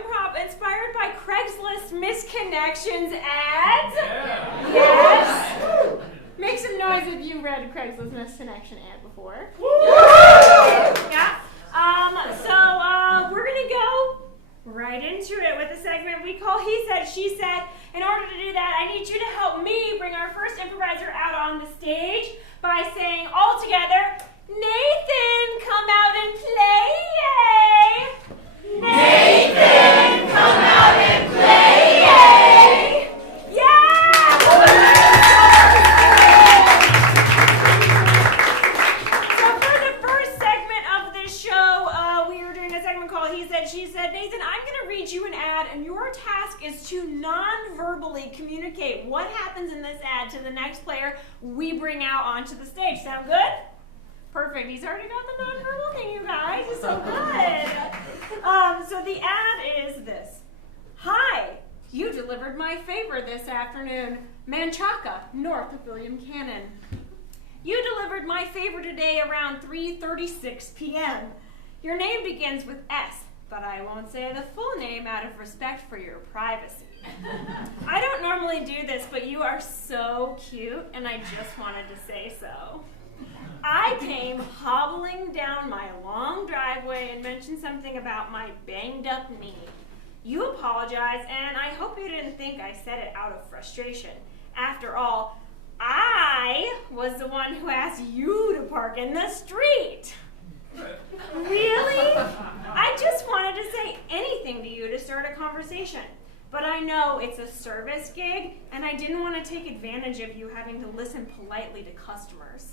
improv inspired by Craigslist misconnections ads. Yeah. Yes. Make some noise if you read Craigslist misconnection ad before. Yeah. So we're gonna go right into it with a segment we call He Said, She Said. In order to do that, I need you to help me bring our first improviser out on the stage by saying all together, Nathan, come out and play, yay! Nathan, come out and play, yay! Yeah! So for the first segment of this show, we are doing a segment called He Said, She Said. Nathan, I'm going to read you an ad, and your task is to non-verbally communicate what happens in this ad to the next player we bring out onto the stage. Sound good? Perfect. He's already got the non-verbal thing, you guys. It's so good. So the ad is this. Hi, you delivered my favor this afternoon. Manchaca, north of William Cannon. You delivered my favor today around 3:36 p.m. Your name begins with S, but I won't say the full name out of respect for your privacy. I don't normally do this, but you are so cute, and I just wanted to say so. I came hobbling down my long driveway and mentioned something about my banged up knee. You apologized, and I hope you didn't think I said it out of frustration. After all, I was the one who asked you to park in the street. Really? I just wanted to say anything to you to start a conversation. But I know it's a service gig, and I didn't want to take advantage of you having to listen politely to customers.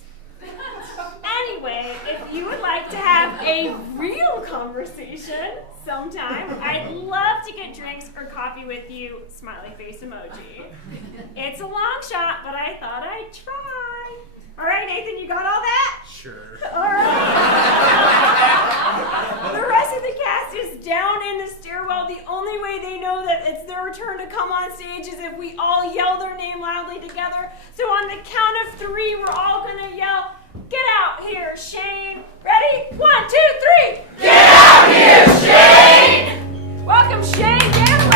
Anyway, if you would like to have a real conversation sometime, I'd love to get drinks or coffee with you, smiley face emoji. It's a long shot, but I thought I'd try. All right, Nathan, you got all that? Sure. All right. The rest of the cast is down in the stairwell. The only way they know that it's their turn to come on stage is if we all yell their name loudly together. So on the count of 3, we're all going to yell, "Get out here, Shane." Ready? 1, 2, 3. Get out here, Shane! Welcome, Shane Gambler.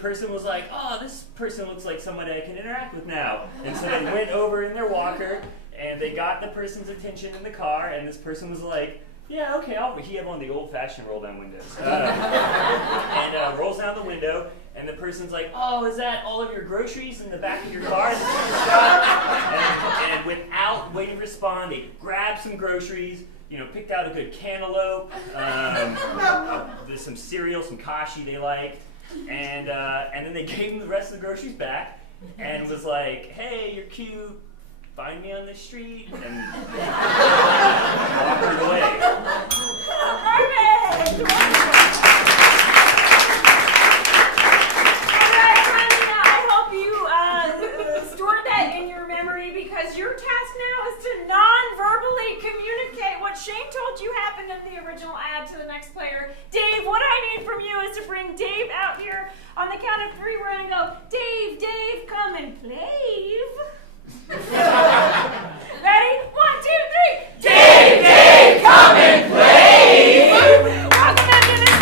Person was like, "Oh, this person looks like somebody I can interact with now." And so they went over in their walker, and they got the person's attention in the car, and this person was like, "Yeah, okay, he had one of the old-fashioned roll-down windows." And rolls down the window, and and the person's like, "Oh, is that all of your groceries in the back of your car?" and without waiting to respond, they grabbed some groceries, picked out a good cantaloupe, there's some cereal, some kashi they liked, and then they gave them the rest of the groceries back, and was like, "Hey, you're cute. Find me on the street," and walked away. Perfect! Alright, honey, I hope you stored that in your memory, because your task now is to non-verbally communicate what Shane told you happened in the original ad to the next player. Dave, what I need from you is to bring Dave out here. On the count of 3, we're going to go, "Dave, Dave, come and play." Ready? 1, 2, 3. Dave, Dave, come and play. Welcome back to the stage.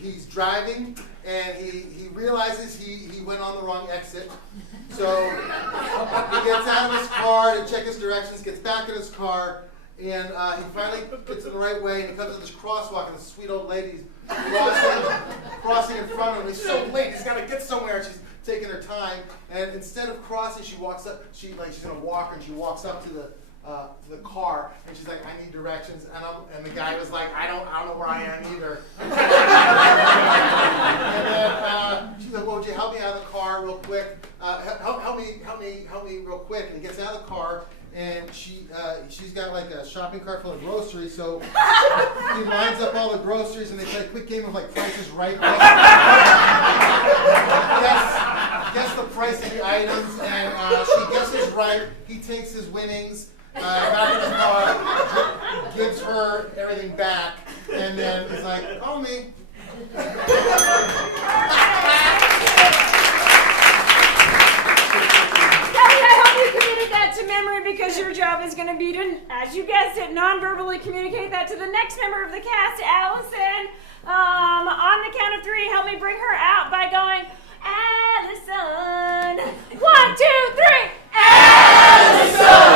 He's driving, and he realizes he went on the wrong exit. So he gets out of his car to check his directions, gets back in his car, and he finally gets in the right way, and he comes to this crosswalk, and this sweet old lady's crossing in front of him. He's so late, he's got to get somewhere, and she's taking her time. And instead of crossing, she walks up. She's gonna walk, and she walks up to the car, and she's like, "I need directions," and the guy was like, "I don't know where I am either." And then she's like, "Well, would you help me out of the car real quick? Help me real quick." And he gets out of the car, and she's got like a shopping cart full of groceries, so he lines up all the groceries, and they play a quick game of like Price is Right. Guess the price of the items, and she guesses right. He takes his winnings back in the car, gives her everything back, and then he's like, "Call me." I hope you committed that to memory, because your job is going to be to, as you guessed it, non-verbally communicate that to the next member of the cast, Allison. On the count of 3, help me bring her out by going, "Allison." 1, 2, 3. Allison!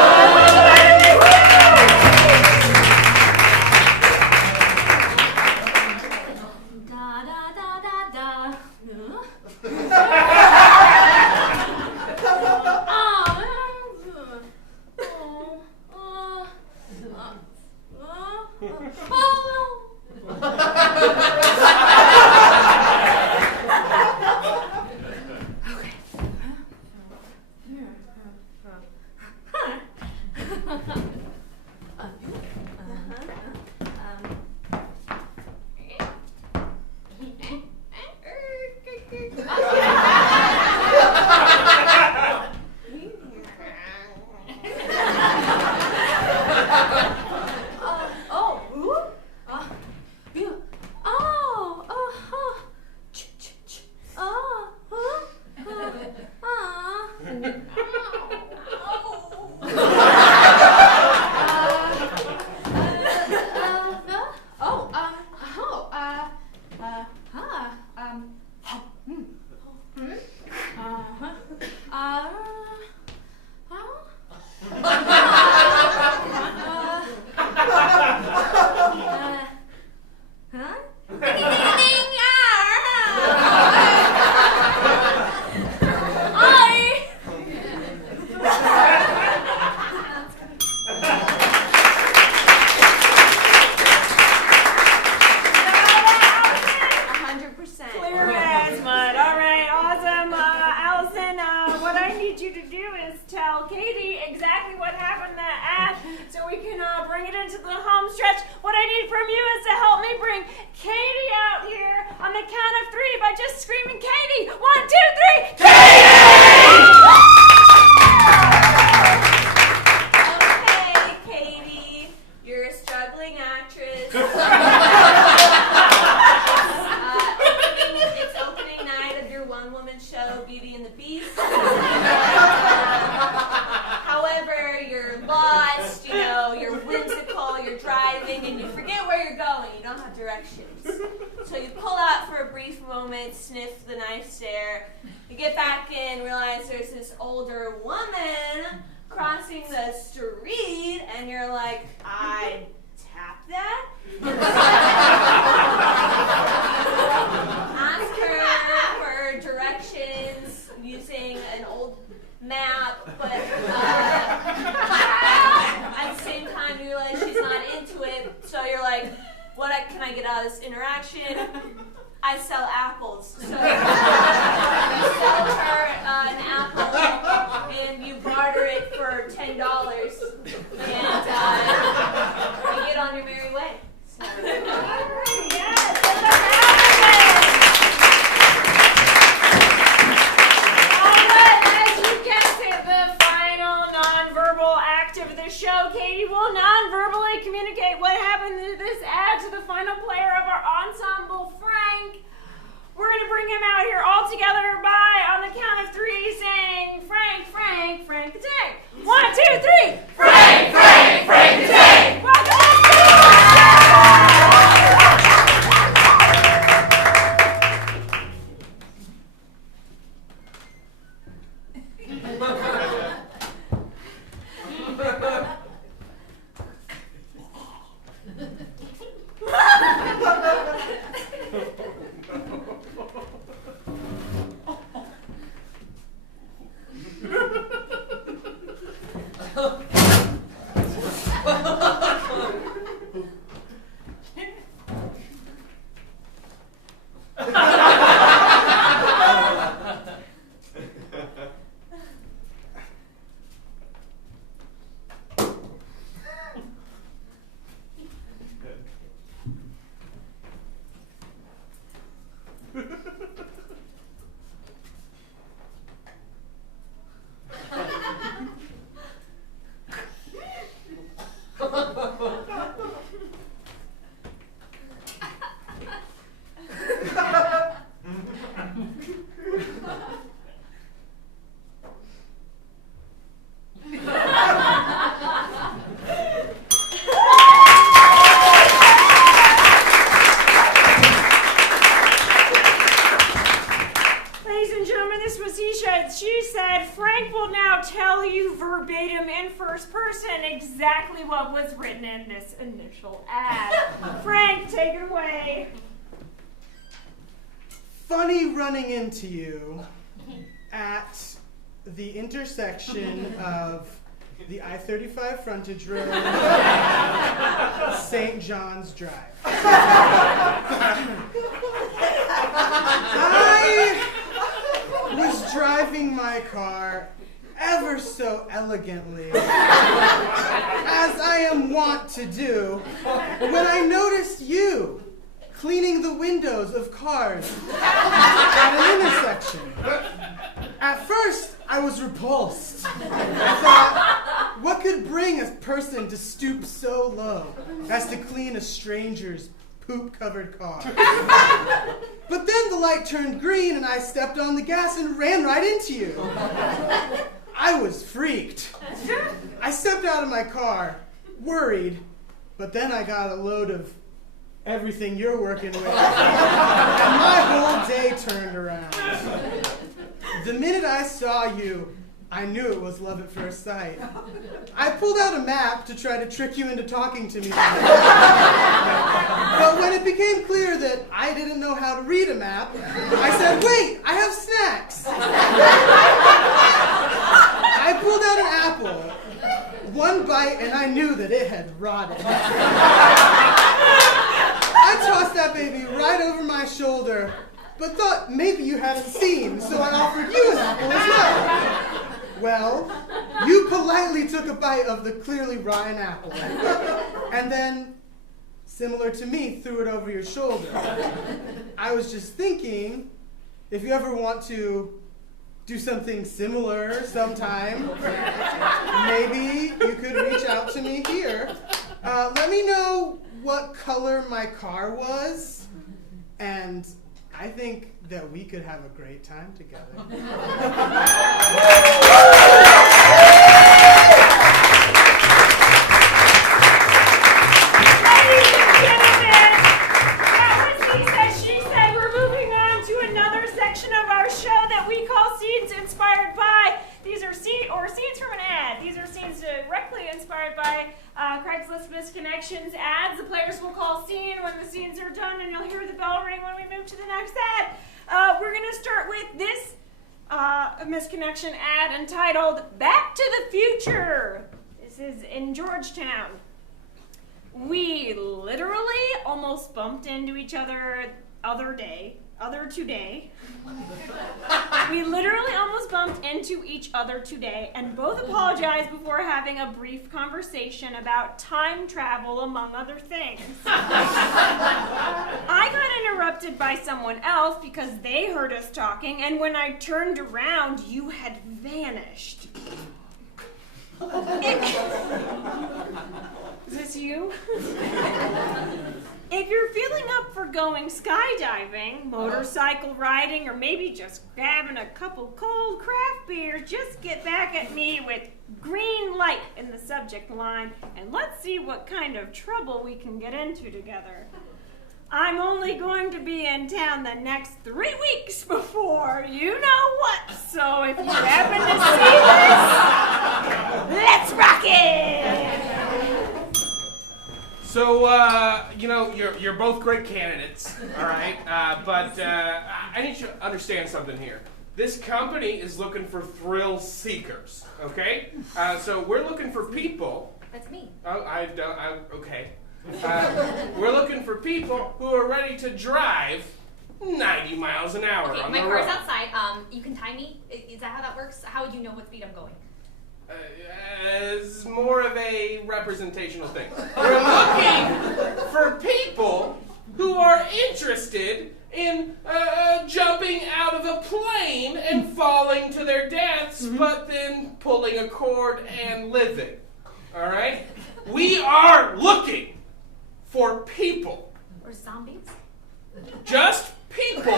Exactly what was written in this initial ad. Frank, take it away. Funny running into you at the intersection of the I-35 frontage road, St. John's Drive. I was driving my car ever so elegantly, as I am wont to do, when I noticed you cleaning the windows of cars at an intersection. At first, I was repulsed. I thought, what could bring a person to stoop so low as to clean a stranger's poop-covered car? But then the light turned green and I stepped on the gas and ran right into you. I was freaked. I stepped out of my car, worried, but then I got a load of everything you're working with. And my whole day turned around. The minute I saw you, I knew it was love at first sight. I pulled out a map to try to trick you into talking to me. But when it became clear that I didn't know how to read a map, I said, wait, I have snacks. I pulled out an apple. One bite and I knew that it had rotted. I tossed that baby right over my shoulder, but thought maybe you hadn't seen, so I offered you an apple as well. Well, you politely took a bite of the clearly rotten apple, and then, similar to me, threw it over your shoulder. I was just thinking, if you ever want to do something similar sometime, maybe you could reach out to me here. Let me know what color my car was, and I think that we could have a great time together. Ladies and gentlemen, that was He Said, She Said. We're moving on to another section of our show that we call Scenes Inspired By. These are scenes from an ad. These are scenes directly inspired by Craigslist Misconnections ads. The players will call scene when the scenes are done, and you'll hear the bell ring when we move to the next ad. We're going to start with this misconnection ad entitled Back to the Future. This is in Georgetown. We literally almost bumped into each other today. We literally almost bumped into each other today and both apologized before having a brief conversation about time travel, among other things. I got interrupted by someone else because they heard us talking, and when I turned around, you had vanished. Is this you? If you're feeling up for going skydiving, motorcycle riding, or maybe just grabbing a couple cold craft beers, just get back at me with green light in the subject line, and let's see what kind of trouble we can get into together. I'm only going to be in town the next 3 weeks before you know what, so if you happen to see this, let's rock it! So, you're both great candidates, all right? But I need you to understand something here. This company is looking for thrill seekers, okay? So we're looking for people. That's me. Oh, okay. We're looking for people who are ready to drive 90 miles an hour Okay, on my the car's road. outside. You can time me. Is that how that works? How would you know what speed I'm going? It's more of a representational thing. We're looking for people who are interested in jumping out of a plane and falling to their deaths, but then pulling a cord and living. All right? We are looking for people. Or zombies? Just people.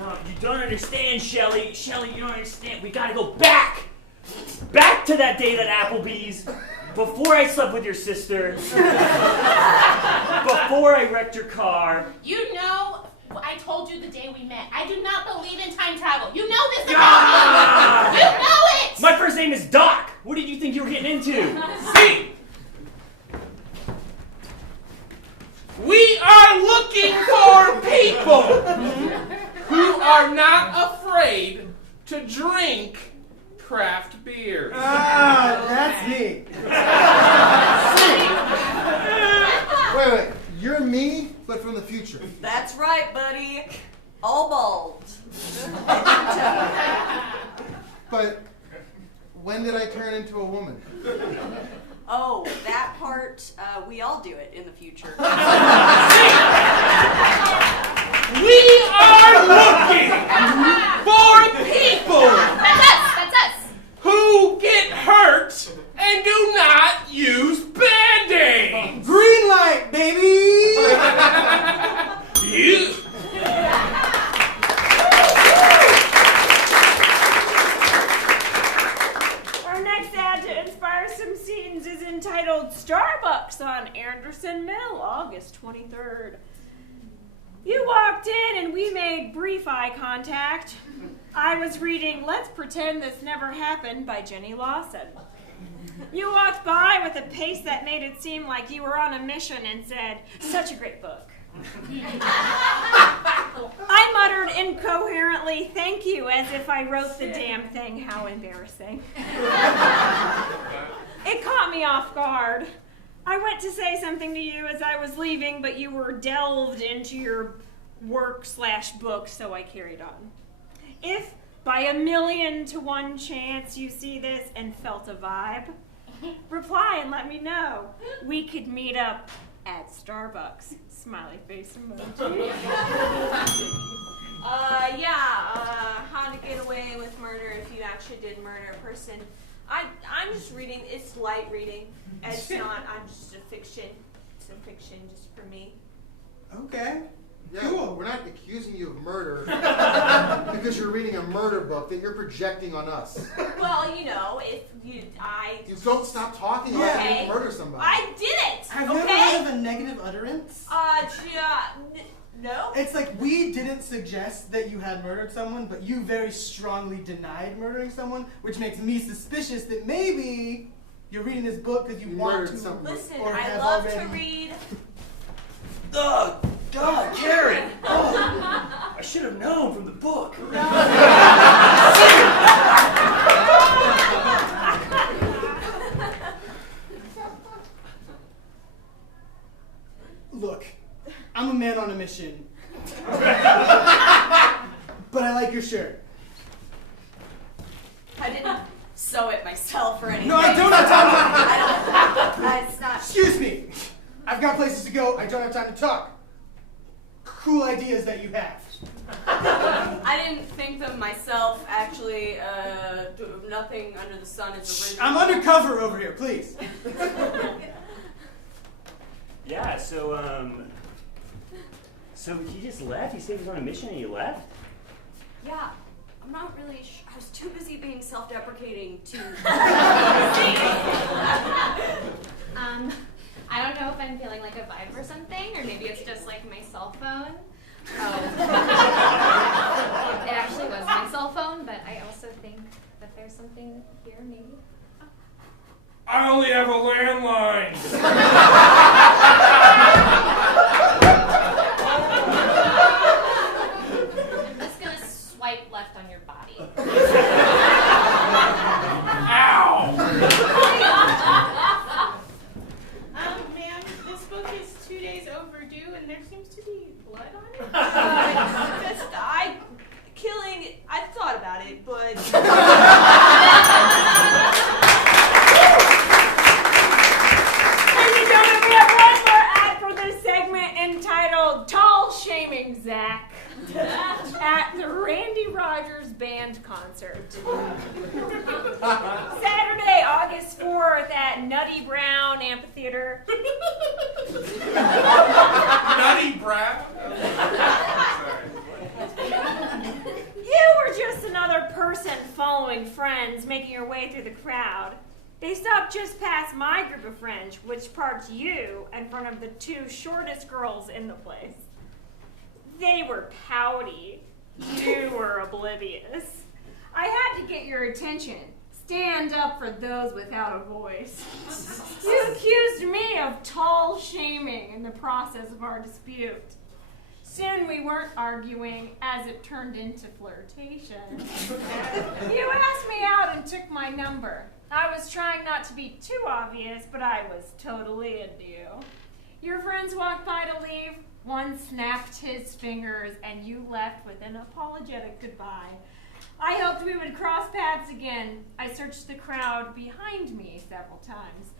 No, you don't understand, Shelly. Shelly, you don't understand. We gotta go back! Back to that date at Applebee's, before I slept with your sister, before I wrecked your car. You know, I told you the day we met. I do not believe in time travel. You know this about me. You know it! My first name is Doc. What did you think you were getting into? See? We are looking for people who are not afraid to drink craft beers. Ah, that's me. Wait. You're me, but from the future. That's right, buddy. All bald. But when did I turn into a woman? Oh, that part, we all do it in the future. We are looking for people That's us! who get hurt and do not use Band-Aids. Green light, baby! You. Our next ad to inspire some scenes is entitled Starbucks on Anderson Mill, August 23rd. You walked and we made brief eye contact. I was reading Let's Pretend This Never Happened by Jenny Lawson. You walked by with a pace that made it seem like you were on a mission and said, "Such a great book." I muttered incoherently, "Thank you," as if I wrote the damn thing. How embarrassing. It caught me off guard. I went to say something to you as I was leaving, but you were delved into your work/book, so I carried on. If by 1,000,000 to 1 chance you see this and felt a vibe, reply and let me know. We could meet up at Starbucks. Smiley face emoji. How to get away with murder if you actually did murder a person. I'm just reading. It's light reading. It's not. I'm just a fiction. It's a fiction just for me. Okay. Yeah, Cool. we're not accusing you of murder because you're reading a murder book that you're projecting on us. Well, if you don't stop talking Yeah. like you didn't murder somebody. I did it. Have you ever heard of a negative utterance? No. It's like we didn't suggest that you had murdered someone, but you very strongly denied murdering someone, which makes me suspicious that maybe you're reading this book because you want murdered to. someone. Listen, Or I have love already- to read. Oh, God, Karen! Oh, I should have known from the book. Look, I'm a man on a mission. But I like your shirt. I didn't sew it myself or anything. No, I don't have time It's not. Excuse me. I've got places to go. I don't have time to talk. Cool ideas that you have. I didn't think them myself. Actually, nothing under the sun is original. I'm undercover over here, please. Yeah, so he just left? He said he was on a mission and he left? Yeah, I'm not really sure. I was too busy being self-deprecating to. I don't know if I'm feeling like a vibe or something, or maybe it's just like my cell phone. It actually was my cell phone, but I also think that there's something here, maybe. I only have a landline. I'm just gonna swipe left on your body. Ow! Ma'am, this book is 2 days overdue, and there seems to be blood on it. I thought about it, but. Ladies and gentlemen, we have one more ad for this segment entitled Tall Shaming Zach at the Randy Rogers Band Concert. Saturday, August 4th at Nutty Brown Amphitheater. Nutty Brown? You were just another person following friends, making your way through the crowd. They stopped just past my group of friends, which parked you in front of the 2 shortest girls in the place. They were pouty. You were oblivious. I had to get your attention. Stand up for those without a voice. You accused me of tall shaming in the process of our dispute. Soon we weren't arguing, as it turned into flirtation. You asked me out and took my number. I was trying not to be too obvious, but I was totally into you. Your friends walked by to leave. One snapped his fingers, and you left with an apologetic goodbye. I hoped we would cross paths again. I searched the crowd behind me several times.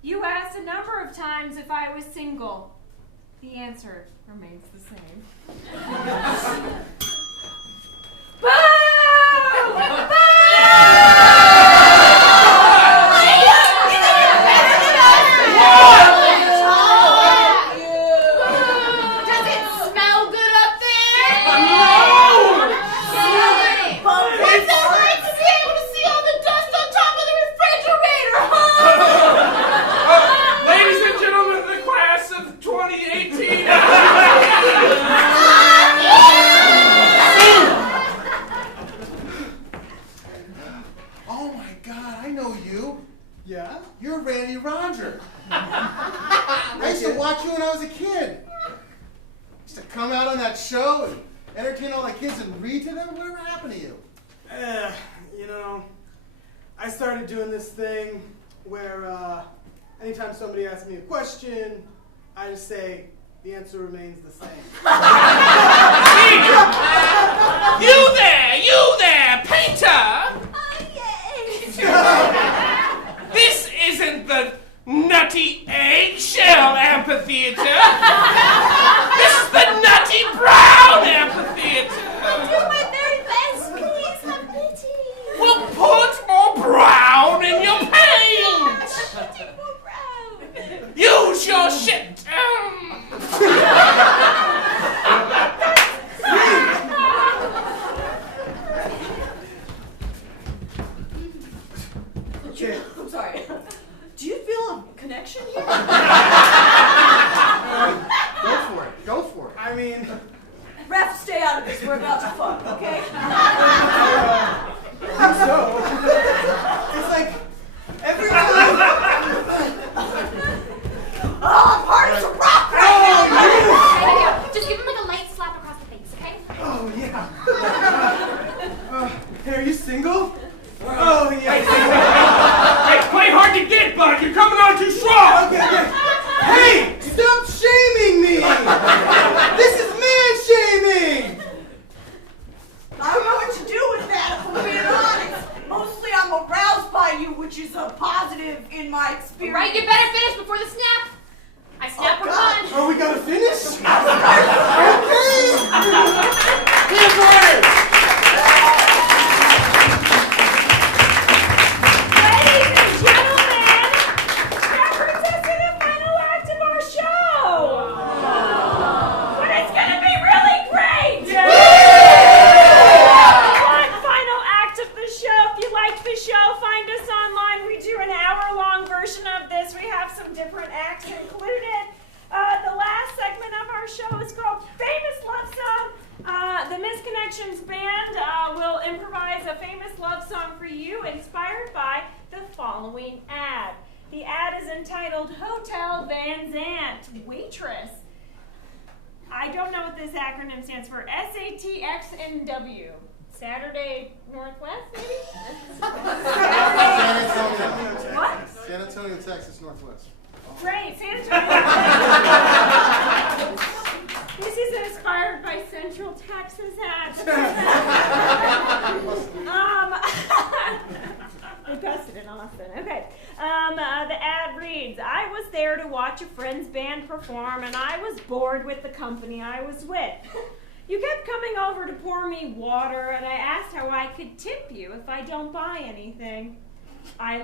You asked a number of times if I was single. The answer remains the same. Boo! Boo! Does it smell good up there? What's it like to be able to see all the dust on top of the refrigerator, huh? Ladies and gentlemen of the class of 2018. that show and entertain all the kids and read to them? Whatever happened to you? You know, I started doing this thing where anytime somebody asks me a question, I just say, the answer remains the same. You there, painter! This isn't the nutty eggshell amphitheater. This is the nutty brown amphitheater. I'll do my very best. Please have pity. Well, put more brown in your paint. Putting more brown. Use your shit. Okay. I'm sorry. Do you feel a connection here? Go for it. I mean, Ref, stay out of this. We're about to fuck, okay? so, it's like, every time... Oh, I'm hard as a rock There you go. Just give him like a light slap across the face, okay? Oh, yeah. Hey, are you single? Oh, yeah. Hey, play hard to get, bud. You're coming on too strong. Okay. Hey, stop shaming me! This is man-shaming! I don't know what to do with that, if I'm being honest. Mostly I'm aroused by you, which is a positive in my experience. Right, you better finish before the snap. I snap or run. Oh, we gotta finish? Ladies and gentlemen, that brings us to the final act of our show. But it's gonna be really great. One final act of the show. If you like the show, find us online. We do an hour-long version of this. We have some different acts included. The last segment of our show is called Famous Love Song. The Misconnections Band will improvise a famous love song for you inspired by the following ad. The ad is entitled Hotel Van Zant Waitress. I don't know what this acronym stands for. SATXNW. Saturday Northwest, maybe? San Antonio. What? San Antonio, Texas, Northwest. Great, San Antonio. This is inspired by Central Texas ads. They posted in Austin. Okay. The ad reads, I was there to watch a friend's band perform, and I was bored with the company I was with. You kept coming over to pour me water, and I asked how I could tip you if I don't buy anything. I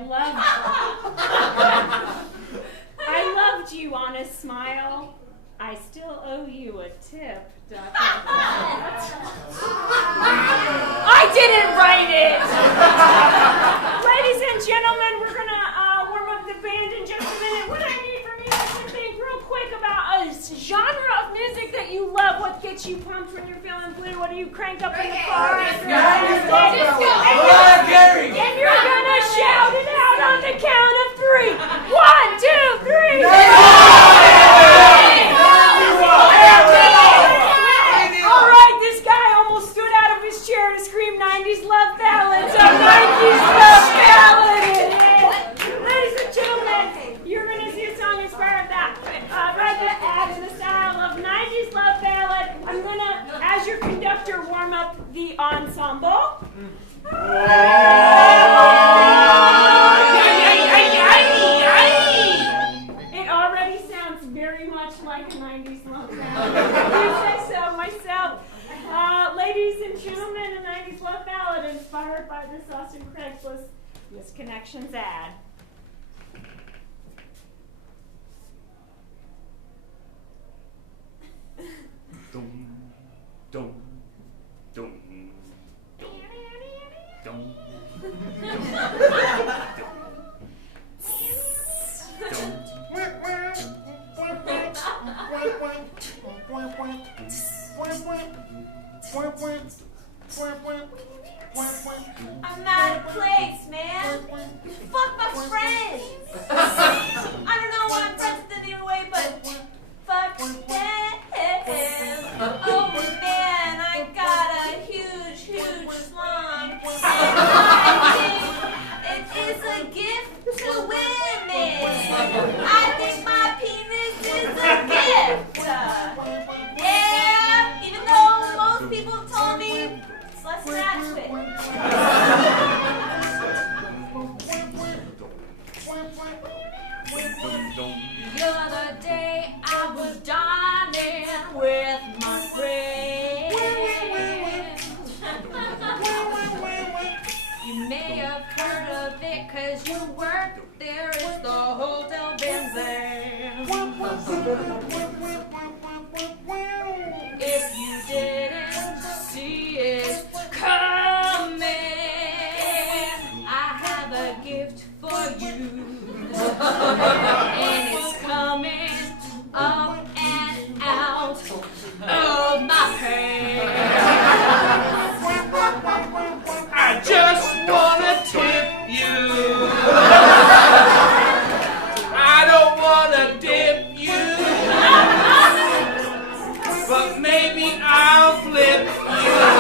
loved you, honest smile. I still owe you a tip. I didn't write it! Ladies and gentlemen, we're gonna warm up the band in just a minute. What I need from you is to think real quick about a genre of music that you love. What gets you pumped when you're feeling blue? What do you crank up in the car? And you're gonna shout it out on the count of 3. 1, 2, 3. All right, this guy almost stood out of his chair to scream 90s love ballads. 90s love ballad it is. Ladies and gentlemen, you're going to see a song inspired that. Write the ad in the style of 90s love ballad. I'm going to, as your conductor, warm up the ensemble. It already sounds very much like a 90s love ballad. You say so myself. Ladies and gentlemen, a 90s love ballad inspired by this Austin Craigslist Misconnections ad. Dum, dum, dum, dum, dum, I'm out of place, man. Fuck my friends. I don't know why I'm friends with them anyway, but fuck them. Oh And it's coming up and out of my pants. I just wanna tip you. I don't wanna dip you. But maybe I'll flip you.